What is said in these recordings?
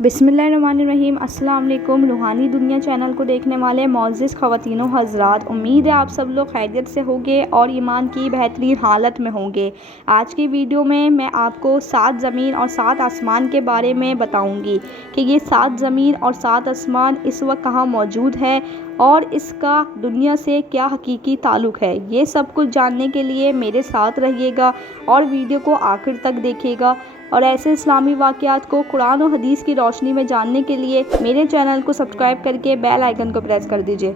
बिस्मिल्लाहिर्रहमानिर्रहीम। अस्सलाम वालेकुम। रूहानी दुनिया चैनल को देखने वाले मोअज़्ज़िज़ ख़वातीनो हज़रात, उम्मीद है आप सब लोग खैरियत से होंगे और ईमान की बेहतरीन हालत में होंगे। आज की वीडियो में मैं आपको 7 ज़मीन और 7 आसमान के बारे में बताऊंगी कि ये 7 ज़मीन और 7 आसमान इस वक्त कहाँ मौजूद है और इसका दुनिया से क्या हकीकी ताल्लुक़ है। ये सब कुछ जानने के लिए मेरे साथ रहिएगा और वीडियो को आखिर तक देखिएगा। और ऐसे इस्लामी वाक़यात को कुरान और हदीस की रोशनी में जानने के लिए मेरे चैनल को सब्सक्राइब करके बेल आइकन को प्रेस कर दीजिए।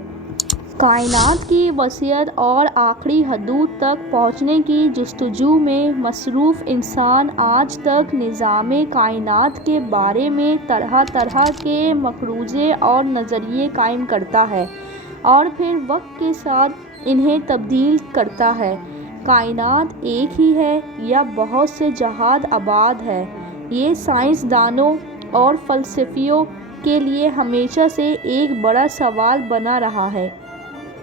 कायनात की वसीयत और आखिरी हदूद तक पहुँचने की जस्तजू में मसरूफ़ इंसान आज तक निज़ाम कायनात के बारे में तरह तरह के मफरूज़े और नज़रिए कायम करता है और फिर वक्त के साथ इन्हें तब्दील करता है। कायनात एक ही है या बहुत से जहाद आबाद है, ये साइंसदानों और फ़लसफ़ियों के लिए हमेशा से एक बड़ा सवाल बना रहा है।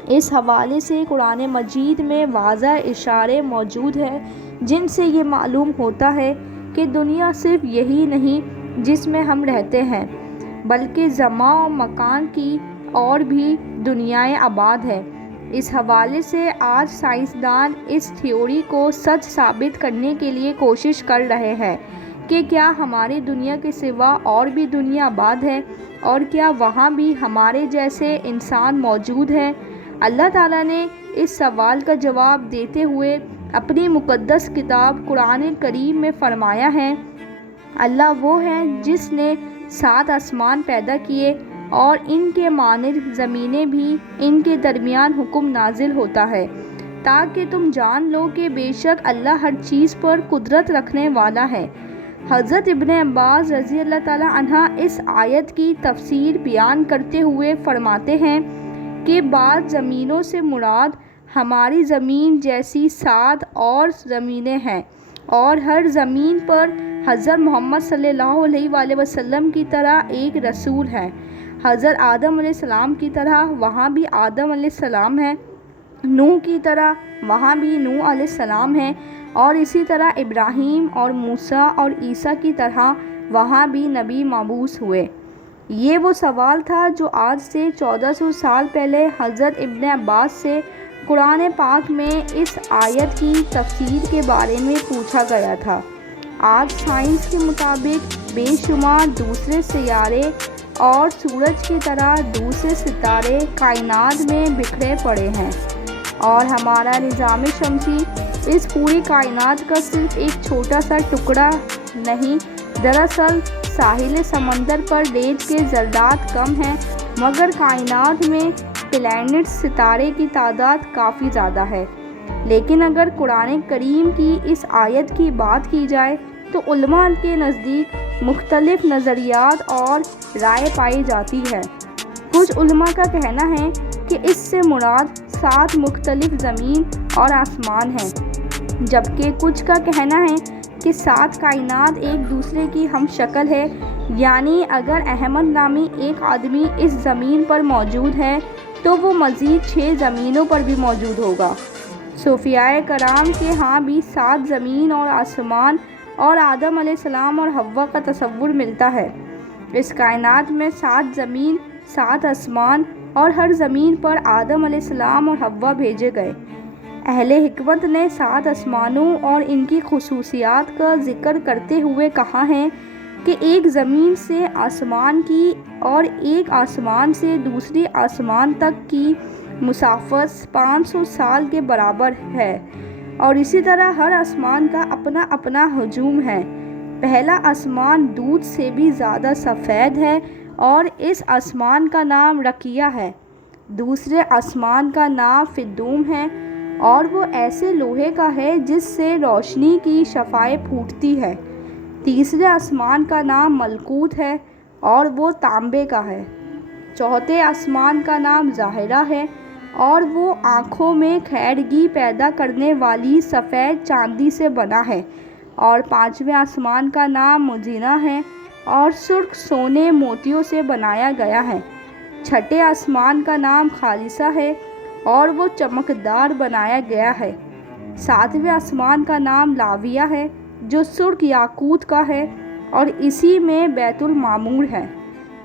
इस हवाले से कुरान मजीद में वाज़ह इशारे मौजूद हैं जिनसे ये मालूम होता है कि दुनिया सिर्फ़ यही नहीं जिसमें हम रहते हैं, बल्कि ज़मा और मकान की और भी दुनियाएं आबाद हैं। इस हवाले से आज साइंसदान इस थ्योरी को सच साबित करने के लिए कोशिश कर रहे हैं कि क्या हमारी दुनिया के सिवा और भी दुनिया आबाद है और क्या वहाँ भी हमारे जैसे इंसान मौजूद हैं। अल्लाह ताला ने इस सवाल का जवाब देते हुए अपनी मुक़द्दस किताब कुरान करीम में फरमाया है, अल्लाह वो है जिसने 7 आसमान पैदा किए और इनके मानिंद ज़मीनें भी, इनके दरमियान हुक्म नाजिल होता है ताकि तुम जान लो कि बेशक अल्लाह हर चीज़ पर कुदरत रखने वाला है। हज़रत इब्न अब्बास रज़ी अल्लाह ताला अन्हा इस आयत की तफसीर बयान करते हुए फरमाते हैं कि बाद ज़मीनों से मुराद हमारी ज़मीन जैसी 7 और ज़मीनें हैं और हर ज़मीन पर हज़रत मोहम्मद सल्लल्लाहु अलैहि वसल्लम की तरह एक रसूल है। हज़रत आदम अलैहिस्सलाम की तरह वहाँ भी आदम अलैहिस्सलाम है, नूह की तरह वहाँ भी नूह अलैहिस्सलाम है और इसी तरह इब्राहीम और मूसा और ईसा की तरह वहाँ भी नबी मबूस हुए। ये वो सवाल था जो आज से 1400 साल पहले हज़रत इब्न अब्बास से कुरान पाक में इस आयत की तफसीर के बारे में पूछा गया था। आज साइंस के मुताबिक बेशुमार दूसरे सियारे और सूरज की तरह दूसरे सितारे कायनात में बिखरे पड़े हैं और हमारा निज़ाम शमसी इस पूरी कायनात का सिर्फ एक छोटा सा टुकड़ा नहीं। दरअसल साहिल समंदर पर रेत के ज़र्रात कम हैं, मगर कायनात में प्लैनेट सितारे की तादाद काफ़ी ज़्यादा है। लेकिन अगर कुरान करीम की इस आयत की बात की जाए तो उलमा के नज़दीक मुख्तलिफ नज़रियात और राय पाई जाती है। कुछ उलमा का कहना है कि इससे मुराद 7 मुख्तलिफ ज़मीन और आसमान हैं, जबकि कुछ का कहना है कि 7 कायनात एक दूसरे की हम शक्ल है, यानी अगर अहमद नामी एक आदमी इस ज़मीन पर मौजूद है तो वो मज़ीद 6 ज़मीनों पर भी मौजूद होगा। सूफियाए कराम के यहाँ भी 7 ज़मीन और आसमान और आदम अलैहिस्सलाम और हव्वा का तसव्वुर मिलता है। इस कायनात में 7 ज़मीन 7 आसमान और हर ज़मीन पर आदम अलैहिस्सलाम और हव्वा भेजे गए। अहले हिकमत ने 7 आसमानों और इनकी खुसूसियात का ज़िक्र करते हुए कहा है कि एक ज़मीन से आसमान की और एक आसमान से दूसरी आसमान तक की मुसाफ़त 500 साल के बराबर है और इसी तरह हर आसमान का अपना अपना हजूम है। पहला आसमान दूध से भी ज़्यादा सफ़ेद है और इस आसमान का नाम रकिया है। दूसरे आसमान का नाम फिद्दूम है और वो ऐसे लोहे का है जिससे रोशनी की शफ़ाएं फूटती है। तीसरे आसमान का नाम मलकूत है और वो तांबे का है। चौथे आसमान का नाम ज़ाहिरा है और वो आँखों में खैरगी पैदा करने वाली सफ़ेद चांदी से बना है। और पाँचवें आसमान का नाम मुजीना है और सुर्ख सोने मोतियों से बनाया गया है। छठे आसमान का नाम खालिसा है और वो चमकदार बनाया गया है। सातवें आसमान का नाम लाविया है जो सुर्ख याकूत का है اور اسی میں بیت المعمور ہے۔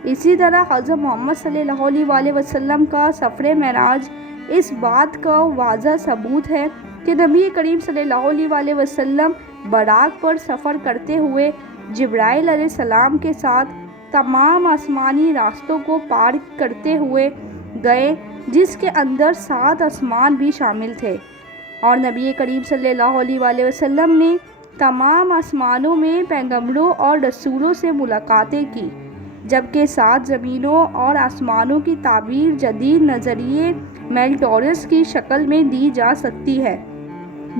اسی طرح حضرت محمد صلی اللہ علیہ وسلم کا سفر معراج اس بات کا واضح ثبوت ہے کہ نبی کریم صلی اللہ علیہ وسلم براق پر سفر کرتے ہوئے جبرائیل علیہ السلام کے ساتھ تمام آسمانی راستوں کو پار کرتے ہوئے گئے، جس کے اندر 7 آسمان بھی شامل تھے، اور نبی کریم صلی اللہ علیہ وسلم نے تمام آسمانوں میں پیغمبروں اور رسولوں سے ملاقاتیں کی، جبکہ 7 زمینوں اور آسمانوں کی تعبیر جدید نظریے میلٹورس کی شکل میں دی جا سکتی ہے۔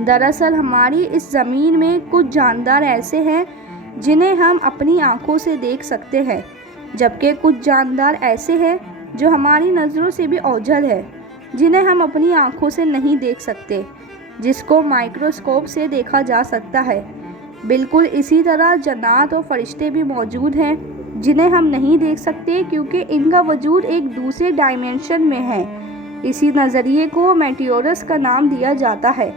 دراصل ہماری اس زمین میں کچھ جاندار ایسے ہیں جنہیں ہم اپنی آنکھوں سے دیکھ سکتے ہیں، جبکہ کچھ جاندار ایسے ہیں جو ہماری نظروں سے بھی اوجھل ہے، جنہیں ہم اپنی آنکھوں سے نہیں دیکھ سکتے، جس کو مائکروسکوپ سے دیکھا جا سکتا ہے۔ بالکل اسی طرح جنات اور فرشتے بھی موجود ہیں جنہیں ہم نہیں دیکھ سکتے کیونکہ ان کا وجود ایک دوسرے ڈائمینشن میں ہے۔ اسی نظریے کو میٹیورس کا نام دیا جاتا ہے،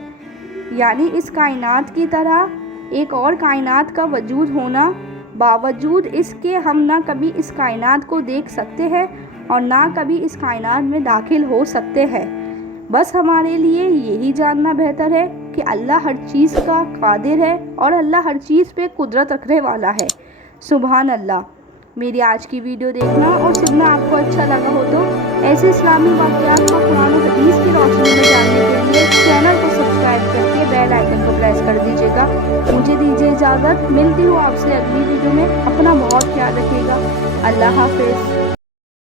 یعنی اس کائنات کی طرح ایک اور کائنات کا وجود ہونا، باوجود اس کے ہم نہ کبھی اس کائنات کو دیکھ سکتے ہیں اور نہ کبھی اس کائنات میں داخل ہو سکتے ہیں۔ بس ہمارے لیے یہی جاننا بہتر ہے کہ اللہ ہر چیز کا قادر ہے اور اللہ ہر چیز پہ قدرت رکھنے والا ہے۔ سبحان اللہ۔ میری آج کی ویڈیو دیکھنا اور سننا آپ کو اچھا لگا ہو تو ایسے اسلامی واقعات کو قرآن و حدیث کی روشنی میں جاننے کے لیے چینل کو سبسکرائب کر کے بیل آئیکن کو پریس کر دیجیے گا۔ مجھے دیجیے اجازت، ملتی ہوں آپ سے اگلی ویڈیو میں۔ اپنا بہت خیال رکھیے گا۔ اللہ حافظ۔